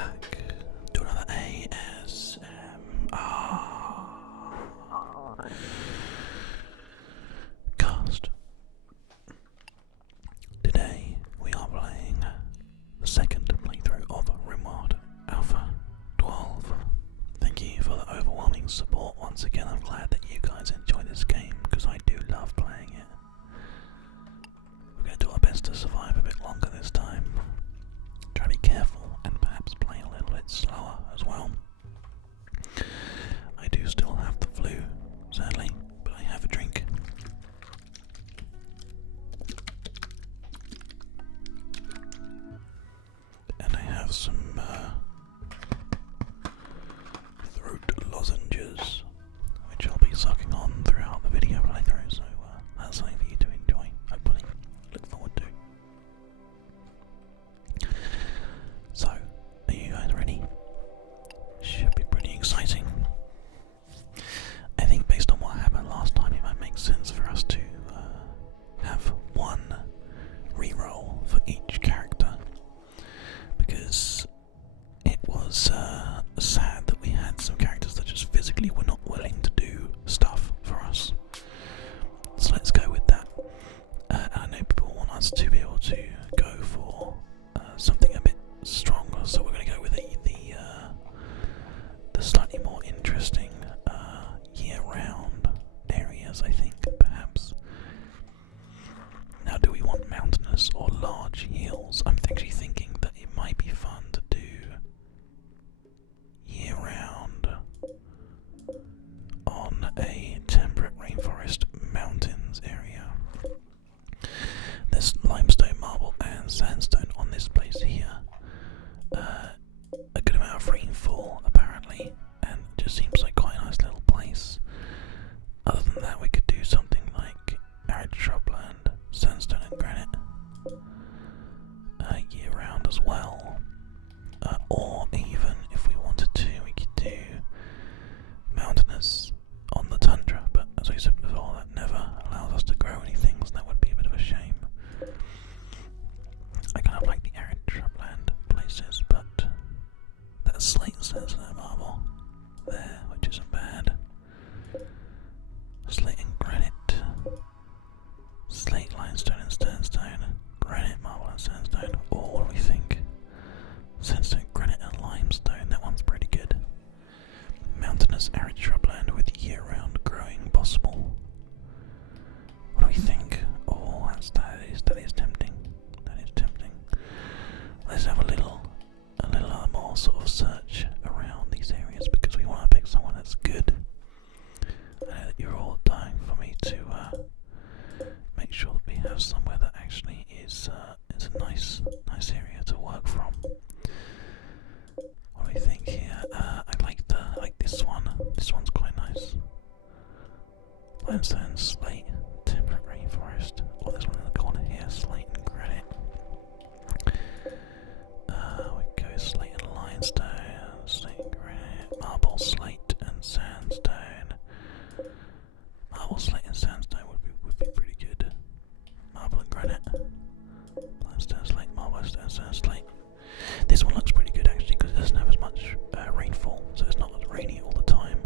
back to another ASMR cast. Today we are playing the second playthrough of Rimworld Alpha 12. Thank you for the overwhelming support once again. I'm glad that you guys enjoy this game because I do love playing it. We're going to do our best to survive a bit longer this time. Try to be careful and perhaps play a little bit slower as well. I do still have the flu, sadly, but I have a drink. And I have some throat lozenges, which I'll be sucking on throughout the video playthrough, so that's something for you to enjoy, hopefully. Look forward to. So, are you guys ready? Should be pretty exciting. I think based on what happened last time, it might make sense for us to have one reroll for each character, because it was sad that we had some characters that just physically were not willing to do stuff for us. So let's go with that. And I know people want us to be able to go for something a bit stronger, so we're going to go with the slightly more interesting year-round areas, I think, perhaps. Now, do we want mountainous or large hills? I'm actually thinking that it might be fun to do year-round on a temperate rainforest mountains area. There's limestone, marble and sandstone on this place here. A good amount of rainfall apparently, and it just seems like quite a nice little place. Other than that, we could do something like arid shrubland, sandstone and granite year round as well. Or even if we wanted to, we could do mountainous on the tundra, but as I said before, that never allows us to grow anything, so that would be a bit of a shame. I kind of like the arid shrubland places, but that slate and sandstone marble there, which isn't bad. Slate and granite, slate, limestone and sandstone, granite, marble and sandstone. Oh, what do we think? Sandstone, granite and limestone, that one's pretty good. Mountainous arid shrubland with year-round growing possible. What do we think? Oh, that is tempting. That is tempting. Let's have a little more sort of search around these areas, because we want to pick someone that's good. I know that you're all dying for me to make sure that we have somewhere that actually is a nice area to work from. What do we think here? I like this one. This one's quite nice. Limestone, slate, temperate rainforest. Oh, there's one in the corner here. Slate and granite. We go slate and limestone, slate and granite, marble, slate and sandstone. Marble, slate and sandstone would be pretty good. Marble and granite. Limestone, slate, marble, sandstone, slate. This one looks pretty good actually, because it doesn't have as much rainfall, so it's not as rainy all the time.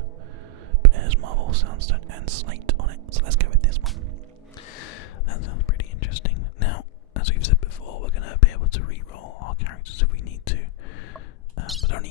But it has marble, sandstone and slate on it, so let's go with this one. That sounds pretty interesting. Now, as we've said before, we're going to be able to re-roll our characters if we need to. But I don't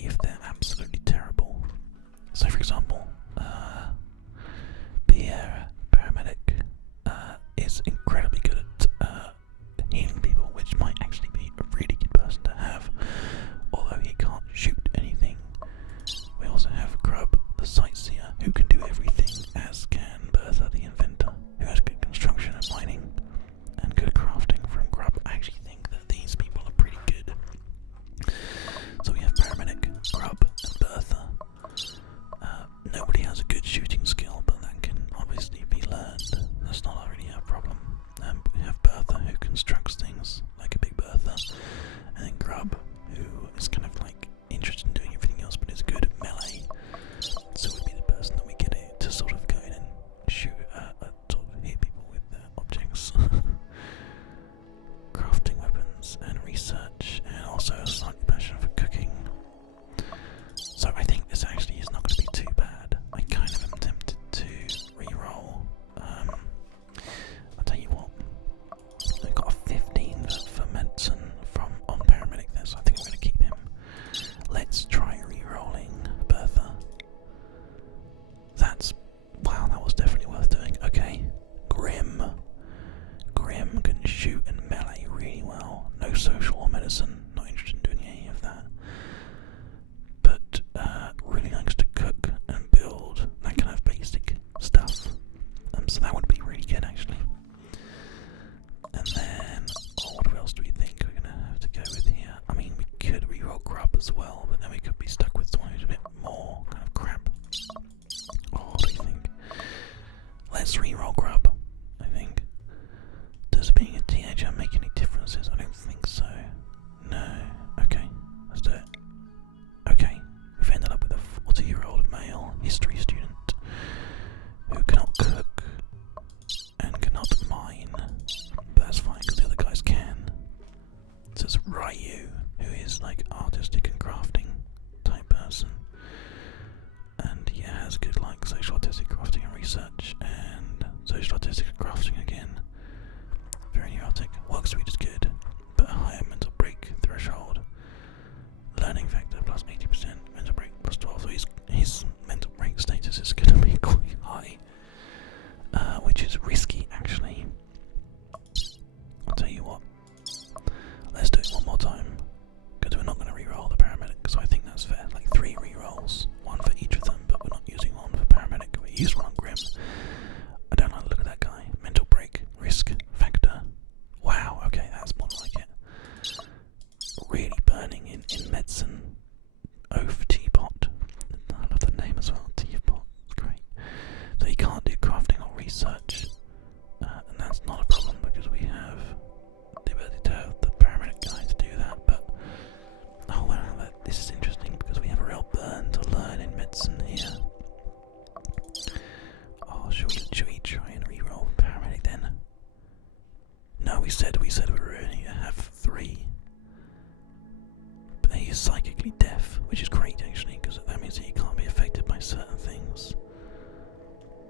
basically deaf, which is great actually, because that means that you can't be affected by certain things.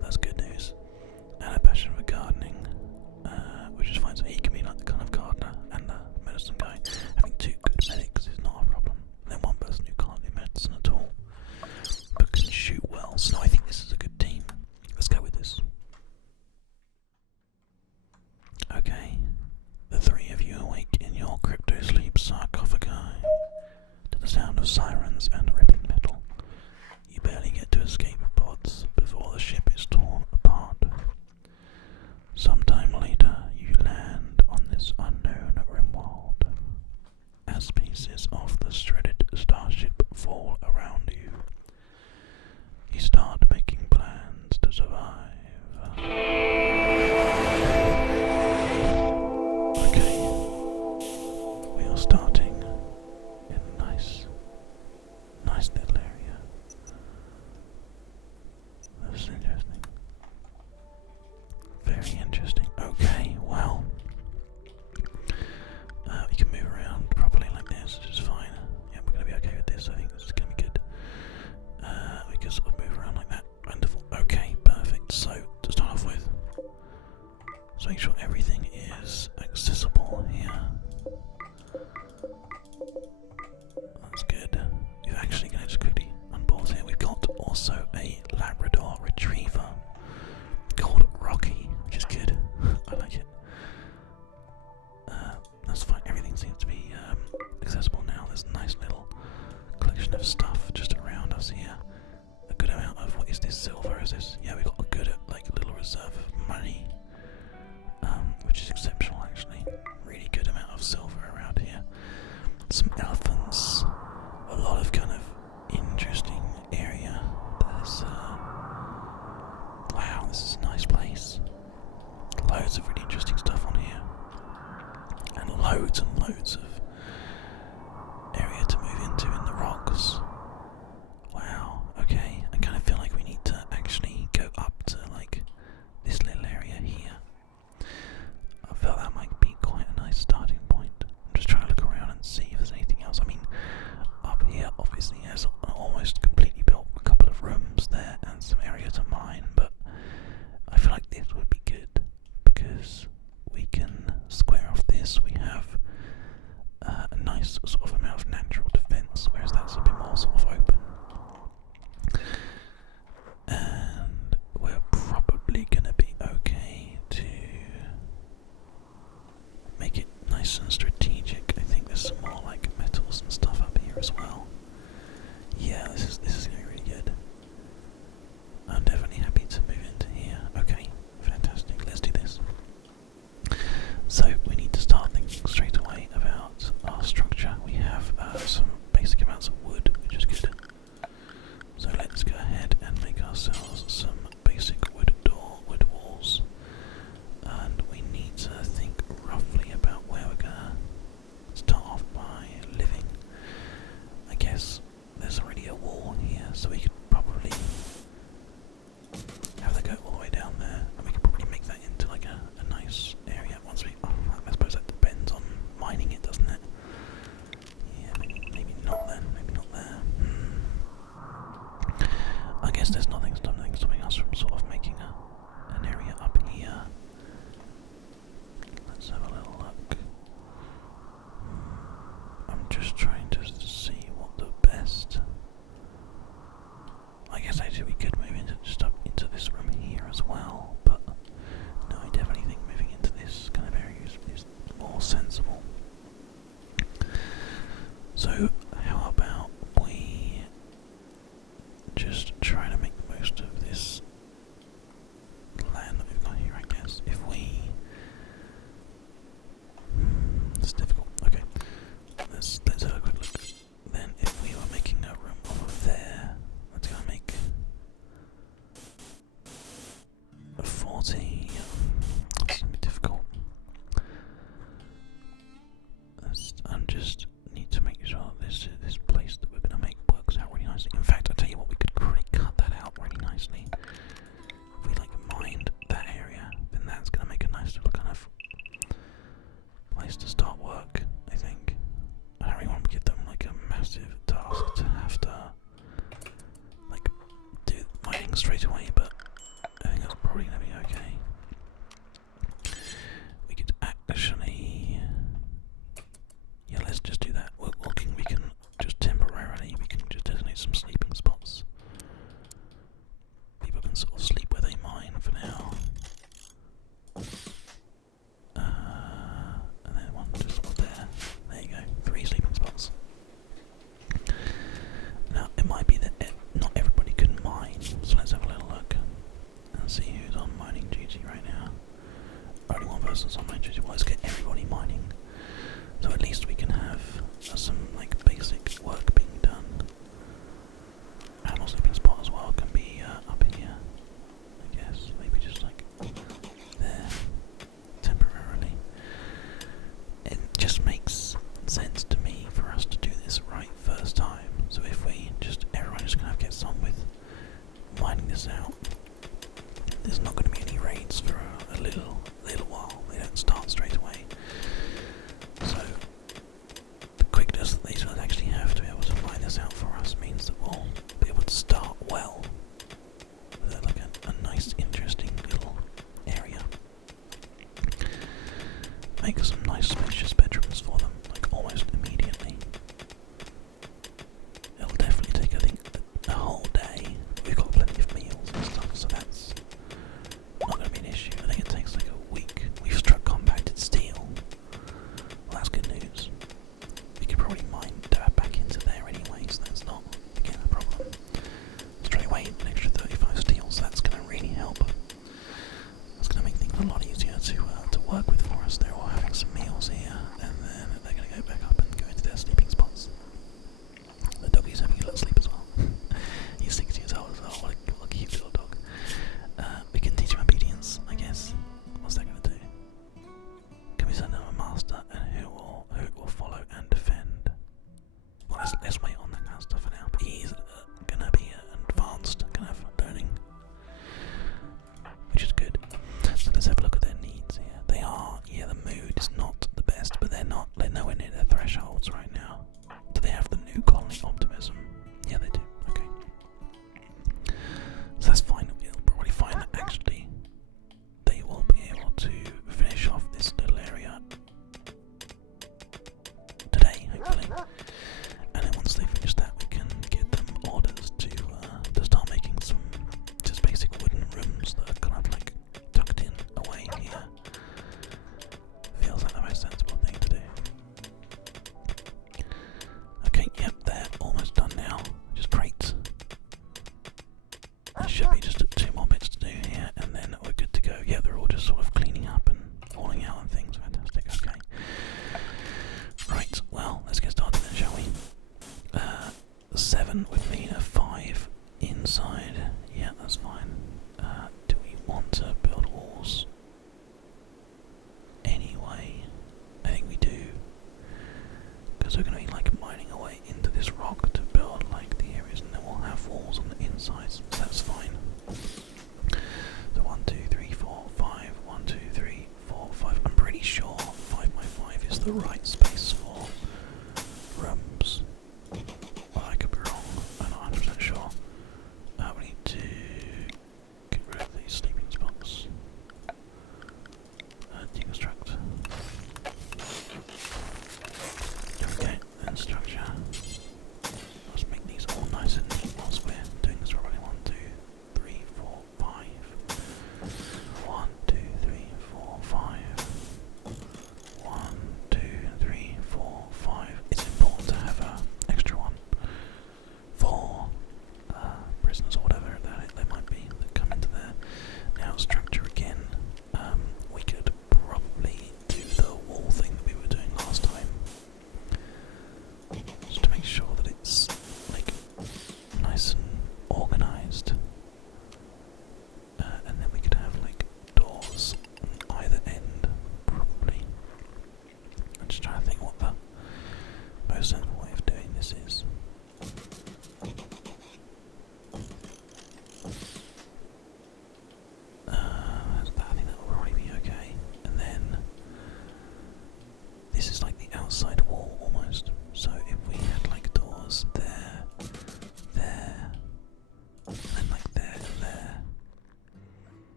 That's good news. And a passion for gardening, which is fine, so he can be like the kind of gardener and the medicine guy. Having two good medics is not a problem. And then one person who can't do medicine at all, but can shoot well. So I think this is a good team. Let's go with this. Okay, the three of you awake in your crypto-sleep sarcophagi to the sound of sirens and ripping metal. You barely get to escape pods before the ship is torn apart. Sometime later, you land on this unknown Rimworld. As pieces of the shredded starship fall around you, you start making plans to survive. Okay, we are starting in a nice little area. That's interesting. Very interesting. Okay, well, we can move around properly like this, which is fine. Yeah, we're going to be okay with this. I think this is going to be good. We can sort of move around like that. Wonderful. Okay, perfect. So, to start off with, let's make sure everything is accessible here. That's good. We're actually going to just quickly unpause here. We've got also a Labrador Retriever called Rocky, which is good. I like it. That's fine. Everything seems to be accessible now. There's a nice little collection of stuff just around us here. A good amount of, what is this, silver? Is this? Yeah, we've got a good little reserve of money, which is exceptional actually. Really good amount of silver around here. Some elephants. A lot of kind of interesting area. There's wow, this is a nice place. Loads of really interesting stuff on here. And loads of area to move into in the rocks. Wow, okay. I kind of feel like we need to actually go up to like this little area here. I felt that might be quite a nice starting point. I'm just trying to look around and see if there's anything else. I mean, up here obviously has an almost completely built couple of rooms there and some area to mine, but I feel like this would be good because we can square off this. We have a nice sort of amount of natural defence, whereas that's a bit more sort of open. And we're probably going to be okay to make it nice and strategic. I think there's some more like metals and stuff up here as well. Yeah, this things straight away, but I think that's probably going to be okay. We could actually... Yeah, let's just do that. We can just temporarily, we can just designate some sleeping spots. People can sort of sleep where they mine for now. And then one just sort of there. There you go, 3 sleeping spots. Now, it might be that not everybody can mine, so let's have a little look and see who's on mining duty right now. Only one person's on mining duty. Well, let's get everybody mining, so at least we can have some like basic work being done. Animal sleeping spot as well can be up here, I guess. Maybe just like there, temporarily. It just makes sense to me for us to do this right first time. So if we just, everyone just kind of gets on with mining this out, there's not going to be any raids for a little while. They don't start straight away. So the quickness that these guys actually have to be able to mine this out for us means that we'll be able to start well with like a nice, interesting little area. Make some nice, spacious bedrooms for them, like almost immediately. It'll definitely take, I think, a whole day. We've got plenty of meals and stuff, so that's not going to be an issue. I think it takes like a week. We've struck compacted steel. Well, that's good news. We could probably mine that back into there anyway, so that's not, again, a problem. Straight away, an extra 35 steel, so that's going to really help. That's going to make things a lot easier to work with for us. They're all having some meals here, and then they're going to go back up and go into their sleeping spots. The doggy's having a little sleep as well. He's 6 years old as well. What a cute little dog. We can teach him obedience, I guess. What's that going to do? Can we send him a master, and who will follow and defend? Well, let's wait on that kind of stuff for now. But he's going to be advanced kind of learning, which is good. So let's have a look at their needs here. They are, yeah, the mood is not the best, but they're nowhere near their thresholds right now. Do they have the new colony optimism? Yeah, they do. Okay. So that's fine. We'll probably find that actually they will be able to finish off this little area today, hopefully. And then once they finish that, we can get them orders to start making some just basic wooden rooms that are kind of like tucked in away here. Feels like the most sensible thing to do. Okay, yep, they're almost done now. Just crates. There should be just 2 more bits to do here, and then we're good to go. Yeah, they're all just sort of cleaning up and falling out and things. Fantastic, okay. Right, well, let's get started then, shall we? 7 would mean a 5 inside. Yeah, that's fine. Do we want to build walls? Anyway, I think we do. Because we're going to be like mining away into this rock to build like the areas, and then we'll have walls on the insides. So that's fine. So 1, 2, 3, 4, 5. 1, 2, 3, 4, 5. I'm pretty sure 5 by 5 is the right